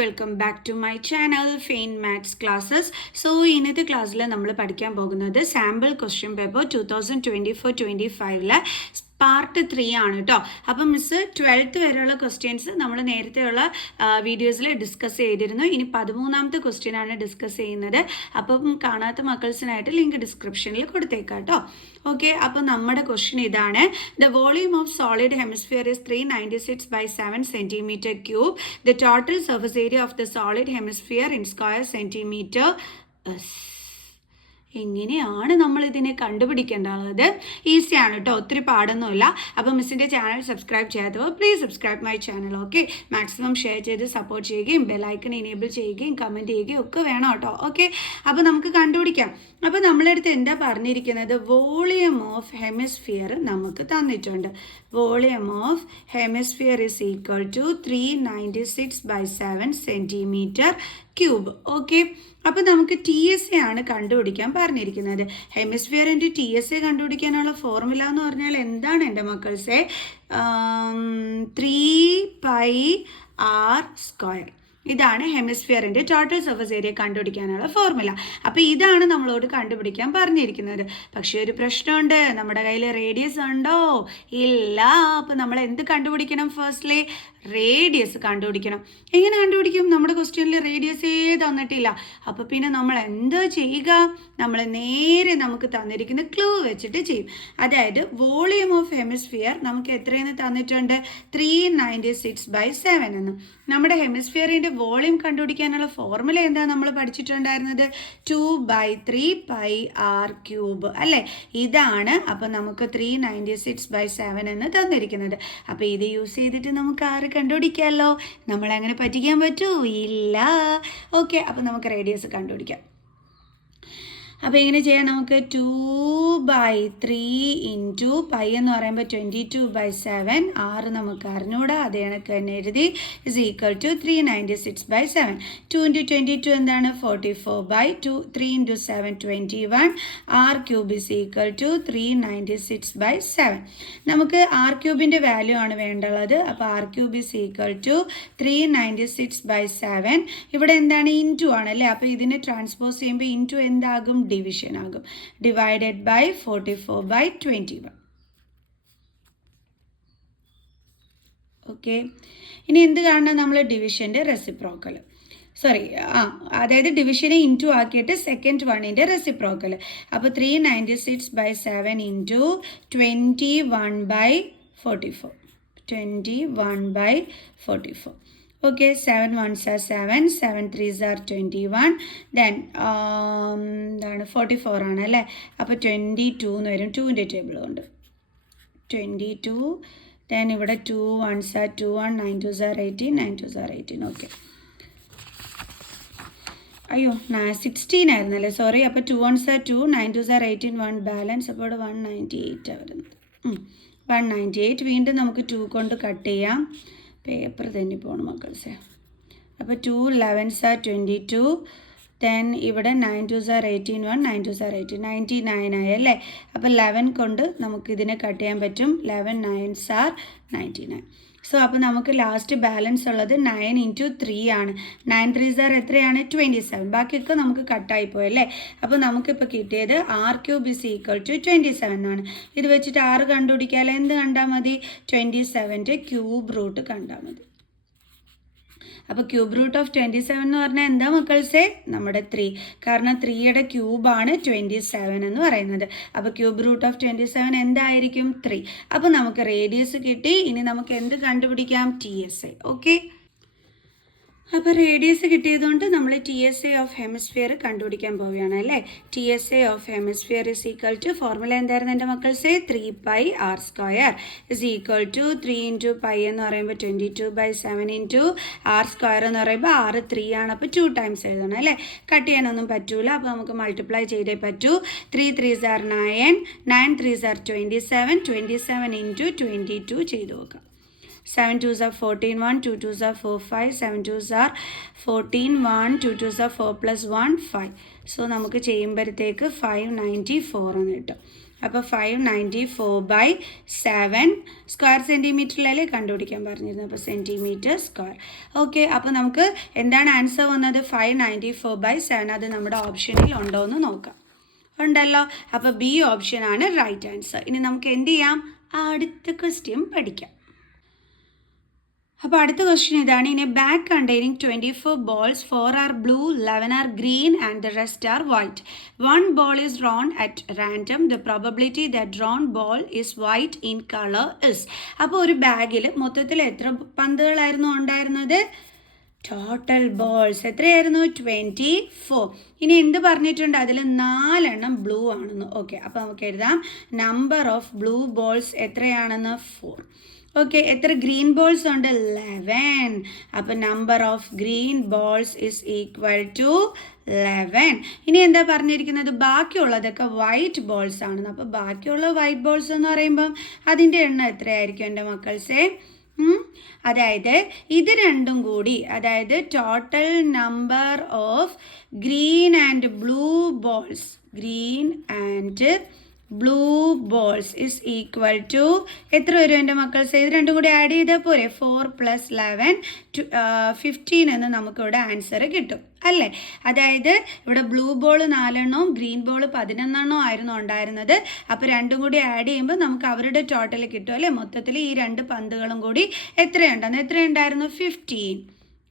Welcome back to my channel fine maths classes. So ഇന്നത്തെ ക്ലാസ്സിൽ നമ്മൾ പഠിക്കാൻ പോകുന്നത് സാമ്പിൾ ക്വസ്റ്റ്യൻ പേപ്പർ 2024-25 പാർട്ട് 3 ആണ് കേട്ടോ. അപ്പം മിസ് 12th വരെയുള്ള ക്വസ്റ്റ്യൻസ് നമ്മൾ നേരത്തെയുള്ള വീഡിയോസിൽ ഡിസ്കസ് ചെയ്തിരുന്നു. ഇനി 13ാമത്തെ ക്വസ്റ്റ്യൻ ആണ് ഡിസ്കസ് ചെയ്യുന്നത്. അപ്പം കാണാത്ത മക്കൾസിനായിട്ട് ലിങ്ക് ഡിസ്ക്രിപ്ഷനിൽ കൊടുത്തേക്കാം കേട്ടോ. ഓക്കെ, അപ്പോൾ നമ്മുടെ ക്വസ്റ്റ്യൻ ഇതാണ്. The volume of solid hemisphere is 396/7 centimeter cube. The total surface area of the solid hemisphere in square centimeter is. എങ്ങനെയാണ് നമ്മൾ ഇതിനെ കണ്ടുപിടിക്കേണ്ടത്? ഈസിയാണ് കേട്ടോ, ഒത്തിരി പാടൊന്നുമില്ല. അപ്പോൾ മിസ്സിൻ്റെ ചാനൽ സബ്സ്ക്രൈബ് ചെയ്യാത്തവർ please subscribe my channel. Okay, maximum share ചെയ്ത് സപ്പോർട്ട് ചെയ്യുകയും ബെല്ലൈക്കൺ എനേബിൾ ചെയ്യുകയും കമൻറ്റ് ചെയ്യുകയും ഒക്കെ വേണം കേട്ടോ. ഓക്കെ, അപ്പോൾ നമുക്ക് കണ്ടുപിടിക്കാം. അപ്പോൾ നമ്മളടുത്ത് എന്താ പറഞ്ഞിരിക്കുന്നത്? വോളിയം ഓഫ് ഹെമിസ്ഫിയർ നമുക്ക് തന്നിട്ടുണ്ട്. Volume of hemisphere is equal to 396/7 centimeter cube. Okay, അപ്പോൾ നമുക്ക് ടി എസ് എ ആണ് കണ്ടുപിടിക്കാൻ പറഞ്ഞിരിക്കുന്നത്. ഹെമിസ്ഫിയറിൻ്റെ ടി എസ് എ കണ്ടുപിടിക്കാനുള്ള ഫോർമുല എന്ന് പറഞ്ഞാൽ എന്താണ് എൻ്റെ മക്കൾസെ? 3πr². ഇതാണ് ഹെമിസ്ഫിയറിൻ്റെ ടോട്ടൽ സർഫസ് ഏരിയ കണ്ടുപിടിക്കാനുള്ള ഫോർമുല. അപ്പോൾ ഇതാണ് നമ്മളോട് കണ്ടുപിടിക്കാൻ പറഞ്ഞിരിക്കുന്നത്. പക്ഷേ ഒരു പ്രശ്നമുണ്ട്, നമ്മുടെ കയ്യിൽ റേഡിയസ് ഉണ്ടോ? ഇല്ല. അപ്പോൾ നമ്മൾ എന്ത് കണ്ടുപിടിക്കണം? ഫസ്റ്റ്ലി റേഡിയസ് കണ്ടുപിടിക്കണം. എങ്ങനെ കണ്ടുപിടിക്കും? നമ്മുടെ ക്വസ്റ്റ്യനിൽ റേഡിയസേ തന്നിട്ടില്ല. അപ്പോൾ പിന്നെ നമ്മൾ എന്താ ചെയ്യുക? നമ്മൾ നേരെ നമുക്ക് തന്നിരിക്കുന്ന ക്ലൂ വെച്ചിട്ട് ചെയ്യും. അതായത് വോളിയം ഓഫ് ഹെമിസ്ഫിയർ നമുക്ക് എത്രയെന്ന് തന്നിട്ടുണ്ട്? 396/7 എന്ന്. നമ്മുടെ ഹെമിസ്ഫിയറിൻ്റെ വോളിയം കണ്ടുപിടിക്കാനുള്ള ഫോർമുല എന്താ നമ്മൾ പഠിച്ചിട്ടുണ്ടായിരുന്നത്? 2/3πr³ അല്ലേ? ഇതാണ്. അപ്പോൾ നമുക്ക് 396/7 എന്ന് തന്നിരിക്കുന്നത്. അപ്പോൾ ഇത് യൂസ് ചെയ്തിട്ട് നമുക്ക് കണ്ടുപിടിക്കാമല്ലോ. നമ്മളങ്ങനെ പറ്റിക്കാൻ പറ്റൂ? ഇല്ല. ഓക്കെ, അപ്പോൾ നമുക്ക് റേഡിയസ് കണ്ടുപിടിക്കാം. അപ്പോൾ എങ്ങനെ ചെയ്യാം? നമുക്ക് 2/3 ഇൻറ്റു പൈ എന്ന് പറയുമ്പോൾ 22/7. 6 നമുക്ക് അറിഞ്ഞൂടാ, അത് കണക്ക് തന്നെ എഴുതി. Is equal to 396/7. 2 ഇൻറ്റു 22 എന്താണ്? 44/2. 3 into 7 21. r³ is equal to 396/7. നമുക്ക് r³ വാല്യൂ ആണ് വേണ്ടുള്ളത്. അപ്പോൾ r³ ഇസ് ഈക്വൽ ടു 396/7. ഇവിടെ എന്താണ്? ഇൻറ്റു ആണല്ലേ. അപ്പോൾ ഇതിനെ ട്രാൻസ്പോസ് ചെയ്യുമ്പോൾ ഇൻറ്റു എന്താകും? ഡിവിഷൻ ആകും. Divided by 44/21. ഓക്കെ, ഇനി എന്ത് കാണണം? നമ്മൾ ഡിവിഷൻ്റെ റെസിപ്രോക്കൽ, അതായത് ഡിവിഷനെ ഇൻറ്റു ആക്കിയിട്ട് സെക്കൻഡ് വണ്ണിൻ്റെ റെസിപ്രോക്കൽ. അപ്പോൾ 396/7 into 21/44. 21/44. Okay, 7 1s are 7, 7 3s are 21. Then എന്താണ്? 44 ആണ് അല്ലേ. അപ്പോൾ 22 എന്ന് വരും. 2ൻ്റെ ടേബിൾ കൊണ്ട് 22. ദെൻ ഇവിടെ 2 1s are 21, 9 2s are 18, 9 2s are 18. Okay, അയ്യോ 16 ആയിരുന്നല്ലേ, സോറി. അപ്പോൾ 2 1s are 2, 9 2s are 18, 1 balance. അപ്പോൾ ഇവിടെ 198 വരുന്നത്. 198. വീണ്ടും നമുക്ക് 2 കൊണ്ട് കട്ട് ചെയ്യാം. പേപ്പർ തന്നെ പോകണം മക്കൾസെ. അപ്പോൾ 2 11s are 22. ദെൻ ഇവിടെ 9 2s are 18, 1 9 2s are 18, 99 ആയി അല്ലേ. അപ്പോൾ 11 കൊണ്ട് നമുക്ക് ഇതിനെ കട്ട് ചെയ്യാൻ പറ്റും. 11 9s are 99. സോ അപ്പോൾ നമുക്ക് ലാസ്റ്റ് ബാലൻസ് ഉള്ളത് 9 ഇൻറ്റു 3 ആണ്. 9 3s are എത്രയാണ്? 27. ബാക്കിയൊക്കെ നമുക്ക് കട്ടായിപ്പോയി അല്ലേ. അപ്പോൾ നമുക്കിപ്പോൾ കിട്ടിയത് r³ ഇസ് ഈക്വൽ ടു 27 ആണ്. ഇത് വെച്ചിട്ട് r കണ്ടുപിടിക്കാൽ എന്ത് കണ്ടാൽ മതി? 27ൻ്റെ ക്യൂബ് റൂട്ട് കണ്ടാൽ മതി. അപ്പോൾ ക്യൂബ് റൂട്ട് ഓഫ് 27 എന്ന് പറഞ്ഞാൽ എന്താ മക്കൾസേ? നമ്മുടെ 3. കാരണം 3യുടെ ക്യൂബാണ് 27 എന്ന് പറയുന്നത്. അപ്പോൾ ക്യൂബ് റൂട്ട് ഓഫ് 27 എന്തായിരിക്കും? 3. അപ്പോൾ നമുക്ക് റേഡിയസ് കിട്ടി. ഇനി നമുക്ക് എന്ത് കണ്ടുപിടിക്കാം? TSA. ഓക്കെ, അപ്പോൾ റേഡിയസ് കിട്ടിയതുകൊണ്ട് നമ്മൾ TSA ഓഫ് ഹെമിസ്ഫിയർ കണ്ടുപിടിക്കാൻ പോവുകയാണ് അല്ലേ. TSA of hemisphere is equal to, formula എന്തായിരുന്നു എൻ്റെ മക്കൾസേ? 3πr² is equal to 3 into pi എന്ന് പറയുമ്പോൾ 22/7 ഇൻറ്റു r² എന്ന് പറയുമ്പോൾ 6 3 ആണ്. അപ്പോൾ 2 ടൈംസ് എഴുതണം അല്ലേ. കട്ട് ചെയ്യാനൊന്നും പറ്റൂല. അപ്പോൾ നമുക്ക് മൾട്ടിപ്ലൈ ചെയ്തേ പറ്റൂ. 3 3s are 9, 9 3s are 27, 27 into 22 ചെയ്ത് നോക്കാം. 7 2s are 14, 1 2 2s are 4 5, 7 2s are 14, 1 2 2s are 4 plus 1 5. So നമുക്ക് ചെയ്യുമ്പോഴത്തേക്ക് 594 എന്ന് കിട്ടും. അപ്പോൾ 594/7 സ്ക്വയർ സെൻറ്റിമീറ്ററിലല്ലേ കണ്ടുപിടിക്കാൻ പറഞ്ഞിരുന്നത്, അപ്പോൾ സെൻറ്റിമീറ്റർ സ്ക്വയർ. ഓക്കെ, അപ്പോൾ നമുക്ക് എന്താണ് ആൻസർ വന്നത്? 594/7. അത് നമ്മുടെ ഓപ്ഷനിൽ ഉണ്ടോ എന്ന് നോക്കാം. ഉണ്ടല്ലോ. അപ്പോൾ ബി ഓപ്ഷനാണ് റൈറ്റ് ആൻസർ. ഇനി നമുക്ക് എന്ത് ചെയ്യാം? അടുത്ത ക്വസ്റ്റ്യൻ പഠിക്കാം. അപ്പോൾ അടുത്ത ക്വസ്റ്റ്യൻ ഇതാണ്. ഇനി bag containing 24 balls, 4 are blue, 11 are green and the rest are white. One ball is drawn at random. The probability that drawn ball is white in color is. അപ്പോൾ ഒരു ബാഗിൽ മൊത്തത്തിൽ എത്ര പന്തുകളായിരുന്നു ഉണ്ടായിരുന്നത്? ടോട്ടൽ ബോൾസ് എത്രയായിരുന്നു? 24. ഇനി എന്ത് പറഞ്ഞിട്ടുണ്ട്? അതിൽ 4 ബ്ലൂ ആണെന്ന്. ഓക്കെ, അപ്പോൾ നമുക്ക് എഴുതാം നമ്പർ ഓഫ് ബ്ലൂ ബോൾസ് എത്രയാണെന്ന്? 4. ഓക്കെ, എത്ര ഗ്രീൻ ബോൾസ് ഉണ്ട്? 11. അപ്പോൾ number of green balls is equal to 11. ഇനി എന്താ പറഞ്ഞിരിക്കുന്നത്? ബാക്കിയുള്ളതൊക്കെ വൈറ്റ് ബോൾസ് ആണെന്ന്. അപ്പോൾ ബാക്കിയുള്ള വൈറ്റ് ബോൾസ് എന്ന് പറയുമ്പം അതിൻ്റെ എണ്ണം എത്രയായിരിക്കും എൻ്റെ മക്കൾസേ? അതായത് ഇത് രണ്ടും കൂടി, അതായത് total number of green and blue balls, green and blue balls is equal to എത്ര വരും എൻ്റെ മക്കൾസ്? ഇത് രണ്ടും കൂടി ആഡ് ചെയ്താൽ പോരെ? 4 + 11 15 എന്ന് നമുക്കിവിടെ ആൻസർ കിട്ടും അല്ലേ? അതായത് ഇവിടെ ബ്ലൂ ബോൾ 4 ഗ്രീൻ ബോൾ 11 ആയിരുന്നു ഉണ്ടായിരുന്നത്. അപ്പോൾ രണ്ടും കൂടി ആഡ് ചെയ്യുമ്പോൾ നമുക്ക് അവരുടെ ടോട്ടൽ കിട്ടും അല്ലേ? മൊത്തത്തിൽ ഈ 2 പന്തുകളും കൂടി എത്രയുണ്ടായിരുന്നു? 15.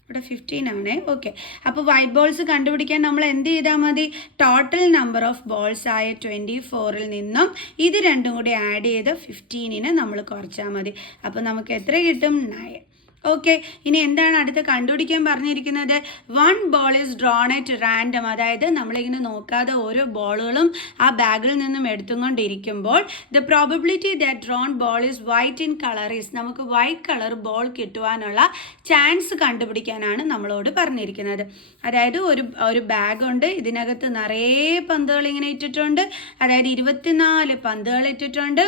ഇവിടെ 15 ആണ്. ഓക്കെ, അപ്പോൾ വൈറ്റ് ബോൾസ് കണ്ടുപിടിക്കാൻ നമ്മൾ എന്ത് ചെയ്താൽ മതി? ടോട്ടൽ നമ്പർ ഓഫ് ബോൾസ് ആയ 24ൽ നിന്നും ഇത് രണ്ടും കൂടി ആഡ് ചെയ്ത് 15നെ നമ്മൾ കുറച്ചാൽ മതി. അപ്പോൾ നമുക്ക് എത്ര കിട്ടും? 9. ഓക്കെ, ഇനി എന്താണ് അടുത്ത് കണ്ടുപിടിക്കാൻ പറഞ്ഞിരിക്കുന്നത്? 1 ball is drawn at random. അതായത് നമ്മളിങ്ങനെ നോക്കാതെ ഓരോ ബോളുകളും ആ ബാഗിൽ നിന്നും എടുത്തുകൊണ്ടിരിക്കുമ്പോൾ the probability that drawn ball is white in color is, നമുക്ക് വൈറ്റ് കളർ ബോൾ കിട്ടുവാനുള്ള ചാൻസ് കണ്ടുപിടിക്കാനാണ് നമ്മളോട് പറഞ്ഞിരിക്കുന്നത്. അതായത് ഒരു ബാഗുണ്ട്, ഇതിനകത്ത് നിറയെ പന്തുകൾ ഇങ്ങനെ ഇട്ടിട്ടുണ്ട്. അതായത് 24 പന്തുകൾ ഇട്ടിട്ടുണ്ട്.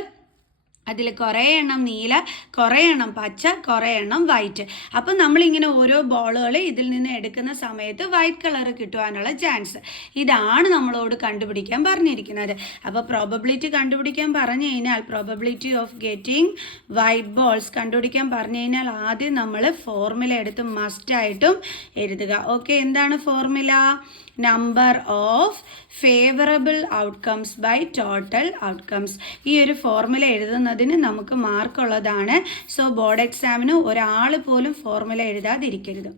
അതിൽ കുറേ എണ്ണം നീല, കുറേ എണ്ണം പച്ച, കുറേ എണ്ണം വൈറ്റ്. അപ്പം നമ്മളിങ്ങനെ ഓരോ ബോളുകൾ ഇതിൽ നിന്ന് എടുക്കുന്ന സമയത്ത് വൈറ്റ് കളർ കിട്ടുവാനുള്ള ചാൻസ്, ഇതാണ് നമ്മളോട് കണ്ടുപിടിക്കാൻ പറഞ്ഞിരിക്കുന്നത്. അപ്പോൾ പ്രോബബിലിറ്റി കണ്ടുപിടിക്കാൻ പറഞ്ഞു കഴിഞ്ഞാൽ, probability of getting white balls കണ്ടുപിടിക്കാൻ പറഞ്ഞു കഴിഞ്ഞാൽ ആദ്യം നമ്മൾ ഫോർമുല എടുത്ത് മസ്റ്റായിട്ടും എഴുതുക. ഓക്കെ, എന്താണ് formula? Number of favourable outcomes by total outcomes. ഈ ഒരു ഫോർമുല എഴുതുന്നതിന് നമുക്ക് മാർക്കുള്ളതാണ്. സോ ബോർഡ് എക്സാമിന് ഒരാൾ പോലും ഫോർമുല എഴുതാതിരിക്കരുത്.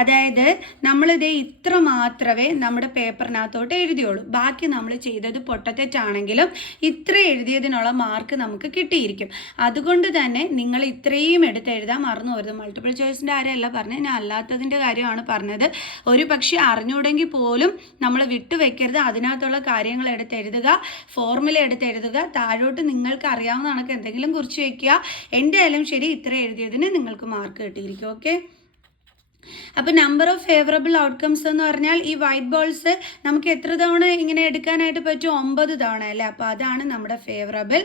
അതായത് നമ്മളിത് ഇത്ര മാത്രമേ നമ്മുടെ പേപ്പറിനകത്തോട്ട് എഴുതിയുള്ളൂ. ബാക്കി നമ്മൾ ചെയ്തത് പൊട്ടത്തെറ്റാണെങ്കിലും ഇത്ര എഴുതിയതിനുള്ള മാർക്ക് നമുക്ക് കിട്ടിയിരിക്കും. അതുകൊണ്ട് തന്നെ നിങ്ങൾ ഇത്രയും എടുത്ത് എഴുതാൻ മറന്നു പോരുത്. മൾട്ടിപ്പിൾ ചോയ്സിൻ്റെ കാര്യമല്ല പറഞ്ഞത്, ഞാൻ അല്ലാത്തതിൻ്റെ കാര്യമാണ് പറഞ്ഞത്. ഒരു പക്ഷേ അറിഞ്ഞൂടെങ്കിൽ പോലും നമ്മൾ വിട്ടുവെക്കരുത്. അതിനകത്തുള്ള കാര്യങ്ങൾ എടുത്ത് എഴുതുക, ഫോർമുല എടുത്ത് എഴുതുക. താഴോട്ട് നിങ്ങൾക്ക് അറിയാവുന്ന കണക്ക് എന്തെങ്കിലും കുറിച്ച് വയ്ക്കുക. എൻ്റെ ആയാലും ശരി, ഇത്ര എഴുതിയതിന് നിങ്ങൾക്ക് മാർക്ക് കിട്ടിയിരിക്കും. ഓക്കെ, അപ്പോൾ നമ്പർ ഓഫ് ഫേവറബിൾ ഔട്ട്കംസ് എന്ന് പറഞ്ഞാൽ ഈ വൈറ്റ് ബോൾസ് നമുക്ക് എത്ര തവണ ഇങ്ങനെ എടുക്കാനായിട്ട് പറ്റും? 9 തവണ അല്ലേ? അപ്പോൾ അതാണ് നമ്മുടെ favourable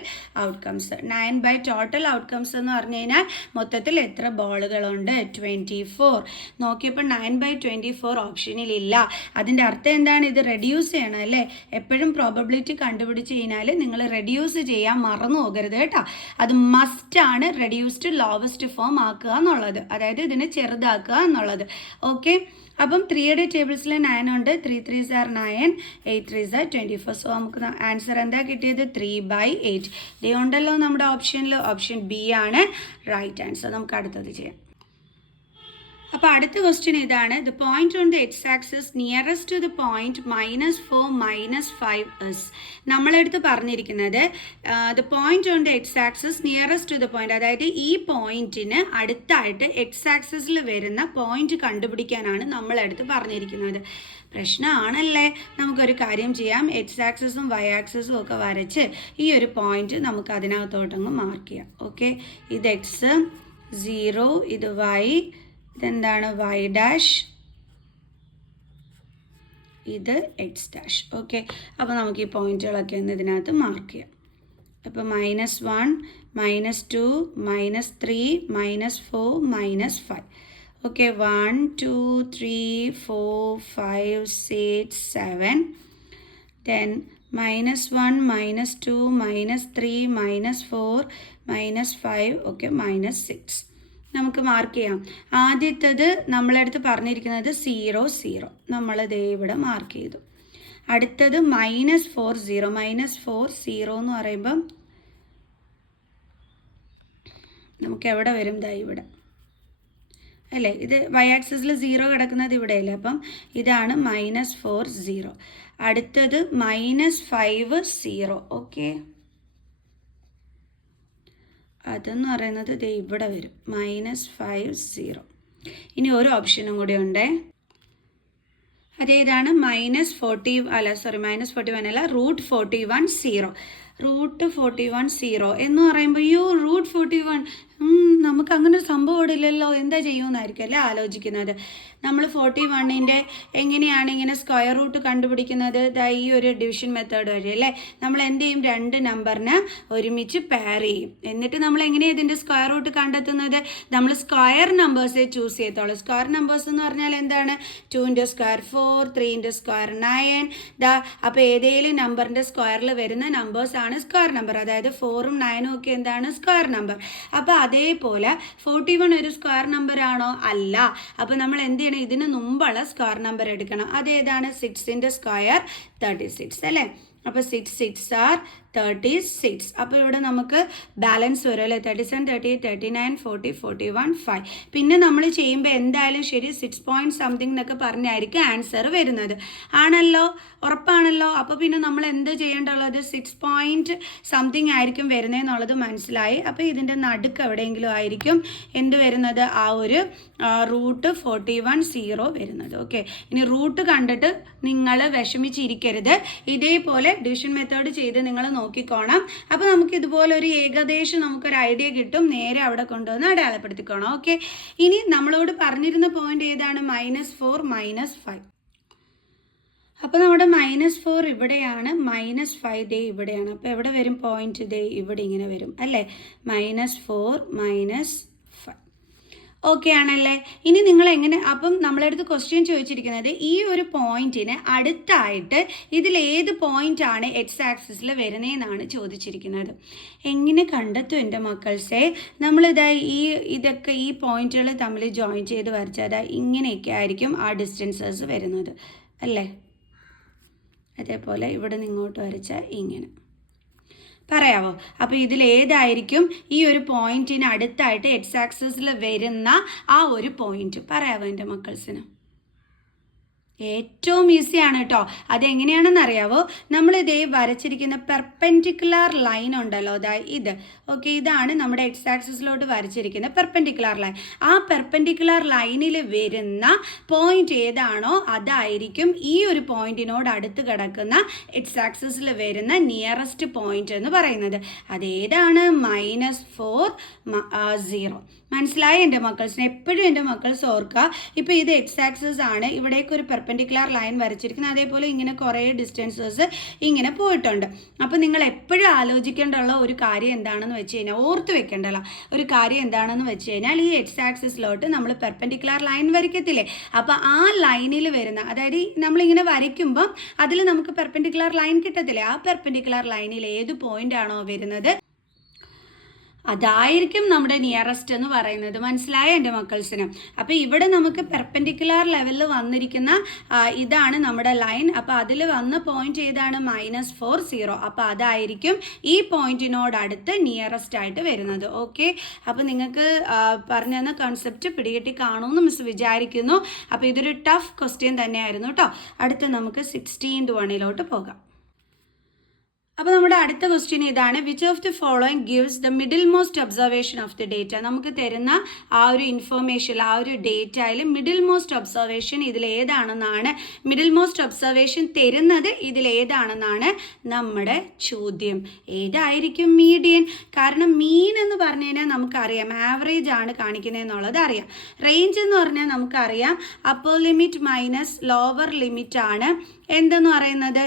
outcomes. 9 by total outcomes എന്ന് പറഞ്ഞു കഴിഞ്ഞാൽ മൊത്തത്തിൽ എത്ര ബോളുകളുണ്ട്? 24. നോക്കിയപ്പോൾ 9 ബൈ 24 ഓപ്ഷനിലില്ല. അതിൻ്റെ അർത്ഥം എന്താണ്? ഇത് റെഡ്യൂസ് ചെയ്യണം അല്ലേ? എപ്പോഴും പ്രോബബിലിറ്റി കണ്ടുപിടിച്ച് കഴിഞ്ഞാൽ നിങ്ങൾ റെഡ്യൂസ് ചെയ്യാൻ മറന്നു പോകരുത് കേട്ടോ. അത് മസ്റ്റാണ് റെഡ്യൂസ്ഡ് ലോവസ്റ്റ് ഫോം ആക്കുക എന്നുള്ളത്, അതായത് ഇതിനെ ചെറുതാക്കുക എന്നുള്ളത്. ഓക്കെ, അപ്പം 3യുടെ ടേബിൾസിൽ 9 ഉണ്ട്. 3 3s are 9, 8 3s are 24. So നമുക്ക് ആൻസർ എന്താ കിട്ടിയത്? 3/8. ഡി ഉണ്ടല്ലോ നമ്മുടെ ഓപ്ഷനിൽ. ഓപ്ഷൻ ബി ആണ് റൈറ്റ് ആൻസർ. നമുക്ക് അടുത്തത് ചെയ്യാം. അപ്പോൾ അടുത്ത ക്വസ്റ്റ്യൻ ഇതാണ്. The point on the x axis nearest to the point -4 -5 is. നമ്മളെടുത്ത് പറഞ്ഞിരിക്കുന്നത് the point on the x axis nearest to the point, അതായത് ഈ പോയിന്റിന് അടുത്തായിട്ട് എക്സ് ആക്സിസിൽ വരുന്ന പോയിന്റ് കണ്ടുപിടിക്കാനാണ് നമ്മളെടുത്ത് പറഞ്ഞിരിക്കുന്നത്. പ്രശ്നമാണല്ലേ? നമുക്കൊരു കാര്യം ചെയ്യാം. എക്സ് ആക്സിസും വൈ ആക്സിസും ഒക്കെ വരച്ച് ഈ ഒരു പോയിന്റ് നമുക്ക് അതിനകത്തോട്ടങ്ങ് മാർക്ക് ചെയ്യാം. ഓക്കെ, ഇത് എക്സ്, 0, ഇത് വൈ, ഇതെന്താണ്? വൈ ഡാഷ്, ഇത് എക്സ് ഡാഷ്. ഓക്കെ, അപ്പോൾ നമുക്ക് ഈ പോയിന്റുകളൊക്കെ ഒന്ന് ഇതിനകത്ത് മാർക്ക് ചെയ്യാം. അപ്പോൾ -1, -2, -3, -4, -5. ഓക്കെ, 1 2 3 4 5 6 7, then -1 -2 -3 -4 -5 ഓക്കെ -6 നമുക്ക് മാർക്ക് ചെയ്യാം. ആദ്യത്തേത് നമ്മളടുത്ത് പറഞ്ഞിരിക്കുന്നത് 0 0 നമ്മളിതേ ഇവിടെ മാർക്ക് ചെയ്തു. അടുത്തത് -4 0 -4 0 എന്ന് പറയുമ്പം നമുക്ക് എവിടെ വരും? ദാ ഇവിടെ അല്ലേ, ഇത് y ആക്സിസിൽ 0 കിടക്കുന്നത് ഇവിടെയല്ലേ, അപ്പം ഇതാണ് -4 0. അടുത്തത് -5 0 ഓക്കെ, അതെന്ന് പറയുന്നത് ഇത് ഇവിടെ വരും -5 0. ഇനി ഒരു ഓപ്ഷനും കൂടി ഉണ്ടേ, അതേതാണ് -41 അല്ല √41 0. √41 0 എന്ന് പറയുമ്പോൾ √41 നമുക്ക് അങ്ങനെ ഒരു സംഭവം ഇവിടെ ഇല്ലല്ലോ, എന്താ ചെയ്യുമെന്നായിരിക്കും അല്ലേ ആലോചിക്കുന്നത്. നമ്മൾ 41ൻ്റെ എങ്ങനെയാണ് ഇങ്ങനെ സ്ക്വയർ റൂട്ട് കണ്ടുപിടിക്കുന്നത്? ഈ ഒരു ഡിവിഷൻ മെത്തേഡ് വഴി അല്ലേ. നമ്മൾ എന്ത് ചെയ്യും? 2 നമ്പറിന് ഒരുമിച്ച് പെയർ ചെയ്യും. എന്നിട്ട് നമ്മൾ എങ്ങനെയാണ് ഇതിൻ്റെ സ്ക്വയർ റൂട്ട് കണ്ടെത്തുന്നത്? നമ്മൾ സ്ക്വയർ നമ്പേഴ്സേ ചൂസ് ചെയ്യത്തുള്ളൂ. സ്ക്വയർ നമ്പേഴ്സ് എന്ന് പറഞ്ഞാൽ എന്താണ്? 2ൻ്റെ സ്ക്വയർ 4, 3ൻ്റെ സ്ക്വയർ 9. അപ്പോൾ ഏതെങ്കിലും നമ്പറിൻ്റെ സ്ക്വയറിൽ വരുന്ന നമ്പേഴ്സാണ് സ്ക്വയർ നമ്പർ. അതായത് 4ഉം 9ഉം ഒക്കെ എന്താണ്? Square number. അപ്പോൾ അതേപോലെ 41 ഒരു സ്ക്വയർ നമ്പർ ആണോ? അല്ല. അപ്പോൾ നമ്മൾ എന്ത് ചെയ്യണം? ഇതിന് മുമ്പുള്ള സ്ക്വയർ നമ്പർ എടുക്കണം. അതേതാണ്? 6ൻ്റെ സ്ക്വയർ 36 അല്ലേ. അപ്പോൾ 6 6 ആർ 36. അപ്പോൾ ഇവിടെ നമുക്ക് ബാലൻസ് വരും അല്ലേ, 37 38 39 40 41 5. പിന്നെ നമ്മൾ ചെയ്യുമ്പോൾ എന്തായാലും ശരി 6 പോയിൻറ്റ് സംതിങ് എന്നൊക്കെ പറഞ്ഞായിരിക്കും ആൻസർ വരുന്നത്. ആണല്ലോ, ഉറപ്പാണല്ലോ. അപ്പോൾ പിന്നെ നമ്മൾ എന്ത് ചെയ്യേണ്ടുള്ളത്? 6 പോയിൻറ്റ് സംതിങ് ആയിരിക്കും വരുന്നതെന്നുള്ളത് മനസ്സിലായി. അപ്പോൾ ഇതിൻ്റെ നടുക്ക് എവിടെയെങ്കിലും ആയിരിക്കും എന്ത് വരുന്നത്? ആ ഒരു √41 0 വരുന്നത്. ഓക്കെ, ഇനി റൂട്ട് കണ്ടിട്ട് നിങ്ങൾ വിഷമിച്ചിരിക്കരുത്. ഇതേപോലെ ഡിവിഷൻ മെത്തേഡ് ചെയ്ത് നിങ്ങൾ നോക്കിക്കോണം. അപ്പോൾ നമുക്ക് ഇതുപോലെ ഒരു ഏകദേശം നമുക്കൊരു ഐഡിയ കിട്ടും. നേരെ അവിടെ കൊണ്ടുവന്ന് അടയാളപ്പെടുത്തിക്കോണം. ഓക്കെ, ഇനി നമ്മളോട് പറഞ്ഞിരുന്ന പോയിന്റ് ഏതാണ്? -4 -5. അപ്പോൾ നമ്മുടെ -4 ഇവിടെയാണ്, -5 ദേ ഇവിടെയാണ്. അപ്പോൾ എവിടെ വരും പോയിന്റ്? ദേ ഇവിടെ ഇങ്ങനെ വരും അല്ലേ, -4 -5. ഓക്കെ ആണല്ലേ. ഇനി നിങ്ങൾ എങ്ങനെ, അപ്പം നമ്മളടുത്ത് ക്വസ്റ്റ്യൻ ചോദിച്ചിരിക്കുന്നത് ഈ ഒരു പോയിന്റിന് അടുത്തായിട്ട് ഇതിലേത് പോയിന്റാണ് എക്സ് ആക്സിസിൽ വരുന്നതെന്നാണ് ചോദിച്ചിരിക്കുന്നത്. എങ്ങനെ കണ്ടെത്തും എൻ്റെ മക്കൾസേ? ഇതൊക്കെ ഈ പോയിന്റുകൾ തമ്മിൽ ജോയിൻ ചെയ്ത് വരച്ചാൽ ഇങ്ങനെയൊക്കെ ആയിരിക്കും ആ ഡിസ്റ്റൻസസ് വരുന്നത് അല്ലേ. അതേപോലെ ഇവിടെ നിന്ന് ഇങ്ങോട്ട് വരച്ചാൽ ഇങ്ങനെ. പറയാമോ? അപ്പോൾ ഇതിലേതായിരിക്കും ഈ ഒരു പോയിന്റിന് അടുത്തായിട്ട് എക്സ് ആക്സിസിൽ വരുന്ന ആ ഒരു പോയിന്റ്? പറയാമോ എൻ്റെ മക്കൾസിന്? ഏറ്റവും ഈസിയാണ് കേട്ടോ. അതെങ്ങനെയാണെന്ന് അറിയാവോ? നമ്മളിതേ വരച്ചിരിക്കുന്ന പെർപെൻഡിക്കുലർ ലൈൻ ഉണ്ടല്ലോ, ഇത് ഓക്കെ, ഇതാണ് നമ്മുടെ എക്സ് ആക്സിസിലോട്ട് വരച്ചിരിക്കുന്ന പെർപെൻഡിക്കുലർ ലൈൻ. ആ പെർപെൻഡിക്കുലർ ലൈനിൽ വരുന്ന പോയിന്റ് ഏതാണോ അതായിരിക്കും ഈ ഒരു പോയിന്റിനോട് അടുത്ത് കിടക്കുന്ന എക്സ് ആക്സിസിൽ വരുന്ന നിയറസ്റ്റ് പോയിന്റ് എന്ന് പറയുന്നത്. അതേതാണ്? -4 0. മനസ്സിലായി എൻ്റെ മക്കൾസിന്? എപ്പോഴും എൻ്റെ മക്കൾസ് ഓർക്കുക, ഇപ്പോൾ ഇത് എക്സ് ആക്സിസ് ആണ്, ഇവിടേക്ക് ഒരു പെർപെൻഡിക്കുലർ ലൈൻ വരച്ചിരിക്കുന്നത്. അതേപോലെ ഇങ്ങനെ കുറേ ഡിസ്റ്റൻസസ് ഇങ്ങനെ പോയിട്ടുണ്ട്. അപ്പോൾ നിങ്ങൾ എപ്പോഴും ആലോചിക്കേണ്ടുള്ള ഒരു കാര്യം എന്താണെന്ന് വെച്ച് കഴിഞ്ഞാൽ, ഓർത്ത് വെക്കേണ്ടല്ല ഒരു കാര്യം എന്താണെന്ന് വെച്ച് കഴിഞ്ഞാൽ, ഈ എക്സ് ആക്സിസിലോട്ട് നമ്മൾ പെർപെൻഡിക്കുലർ ലൈൻ വരയ്ക്കത്തില്ലേ, അപ്പോൾ ആ ലൈനിൽ വരുന്ന, അതായത് നമ്മളിങ്ങനെ വരയ്ക്കുമ്പം അതിൽ നമുക്ക് പെർപെൻഡിക്കുലർ ലൈൻ കിട്ടത്തില്ലേ, ആ പെർപെൻഡിക്കുലർ ലൈനിൽ ഏത് പോയിന്റ് ആണോ വരുന്നത് അതായിരിക്കും നമ്മുടെ നിയറസ്റ്റ് എന്ന് പറയുന്നത്. മനസ്സിലായ എൻ്റെ മക്കൾസിന്? അപ്പോൾ ഇവിടെ നമുക്ക് പെർപെൻഡിക്കുലർ ലെവലിൽ വന്നിരിക്കുന്ന ഇതാണ് നമ്മുടെ ലൈൻ. അപ്പോൾ അതിൽ വന്ന പോയിന്റ് ഏതാണ്? -4 0. അപ്പോൾ അതായിരിക്കും ഈ പോയിന്റിനോടടുത്ത് നിയറസ്റ്റ് ആയിട്ട് വരുന്നത്. ഓക്കെ, അപ്പോൾ നിങ്ങൾക്ക് പറഞ്ഞു തന്ന കോൺസെപ്റ്റ് പിടികിട്ടി കാണുമെന്ന് മിസ് വിചാരിക്കുന്നു. അപ്പോൾ ഇതൊരു ടഫ് ക്വസ്റ്റ്യൻ തന്നെയായിരുന്നു കേട്ടോ. അടുത്ത നമുക്ക് 16th വണ്ണിലോട്ട് പോകാം. അപ്പോൾ നമ്മുടെ അടുത്ത ക്വസ്റ്റ്യൻ ഇതാണ്, which of the following gives the middle most observation of the data? നമുക്ക് തരുന്ന ആ ഒരു ഇൻഫോർമേഷൻ, ആ ഒരു ഡേറ്റയിൽ മിഡിൽ മോസ്റ്റ് ഒബ്സർവേഷൻ ഇതിലേതാണെന്നാണ്, മിഡിൽ മോസ്റ്റ് ഒബ്സർവേഷൻ തരുന്നത് ഇതിലേതാണെന്നാണ് നമ്മുടെ ചോദ്യം. ഏതായിരിക്കും? മീഡിയൻ. കാരണം മീൻ എന്ന് പറഞ്ഞു കഴിഞ്ഞാൽ നമുക്കറിയാം ആവറേജ് ആണ് കാണിക്കുന്നതെന്നുള്ളത് അറിയാം. റേഞ്ച് എന്ന് പറഞ്ഞാൽ നമുക്കറിയാം upper limit minus lower limit ആണ് എന്തെന്ന് പറയുന്നത്,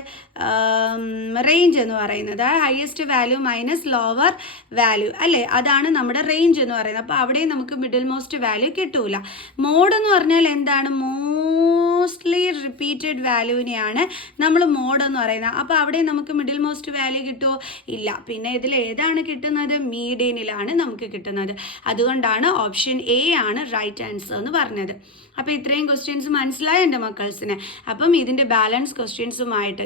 റേഞ്ച് എന്ന് പറയുന്നത്. Highest value minus lower value അല്ലേ, അതാണ് നമ്മുടെ റേഞ്ച് എന്ന് പറയുന്നത്. അപ്പോൾ അവിടെ നമുക്ക് മിഡിൽ മോസ്റ്റ് വാല്യൂ കിട്ടൂല. മോഡ് എന്ന് പറഞ്ഞാൽ എന്താണ്? മോസ്റ്റ്ലി റിപ്പീറ്റഡ് വാല്യൂവിനെയാണ് നമ്മൾ മോഡ് എന്ന് പറയുന്നത്. അപ്പോൾ അവിടെ നമുക്ക് മിഡിൽ മോസ്റ്റ് വാല്യൂ കിട്ടുമോ? ഇല്ല. പിന്നെ ഇതിൽ ഏതാണ് കിട്ടുന്നത്? മീഡിയനിലാണ് നമുക്ക് കിട്ടുന്നത്. അതുകൊണ്ടാണ് ഓപ്ഷൻ എ ആണ് റൈറ്റ് ആൻസർ എന്ന് പറഞ്ഞത്. അപ്പോൾ ഇത്രയും ക്വസ്റ്റ്യൻസ് മനസ്സിലായ എൻ്റെ മക്കൾസിന്. അപ്പം ഇതിൻ്റെ ബാലൻസ് ക്വസ്റ്റ്യൻസുമായിട്ട്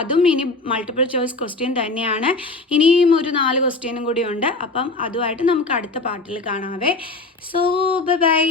അതും ഇനി മൾട്ടിപ്പിൾ ചോയ്സ് ക്വസ്റ്റ്യൻ തന്നെയാണ്. ഇനിയും ഒരു 4 ക്വസ്റ്റ്യനും കൂടി ഉണ്ട്. അപ്പം അതുമായിട്ട് നമുക്ക് അടുത്ത പാർട്ടിൽ കാണാവേ. So by.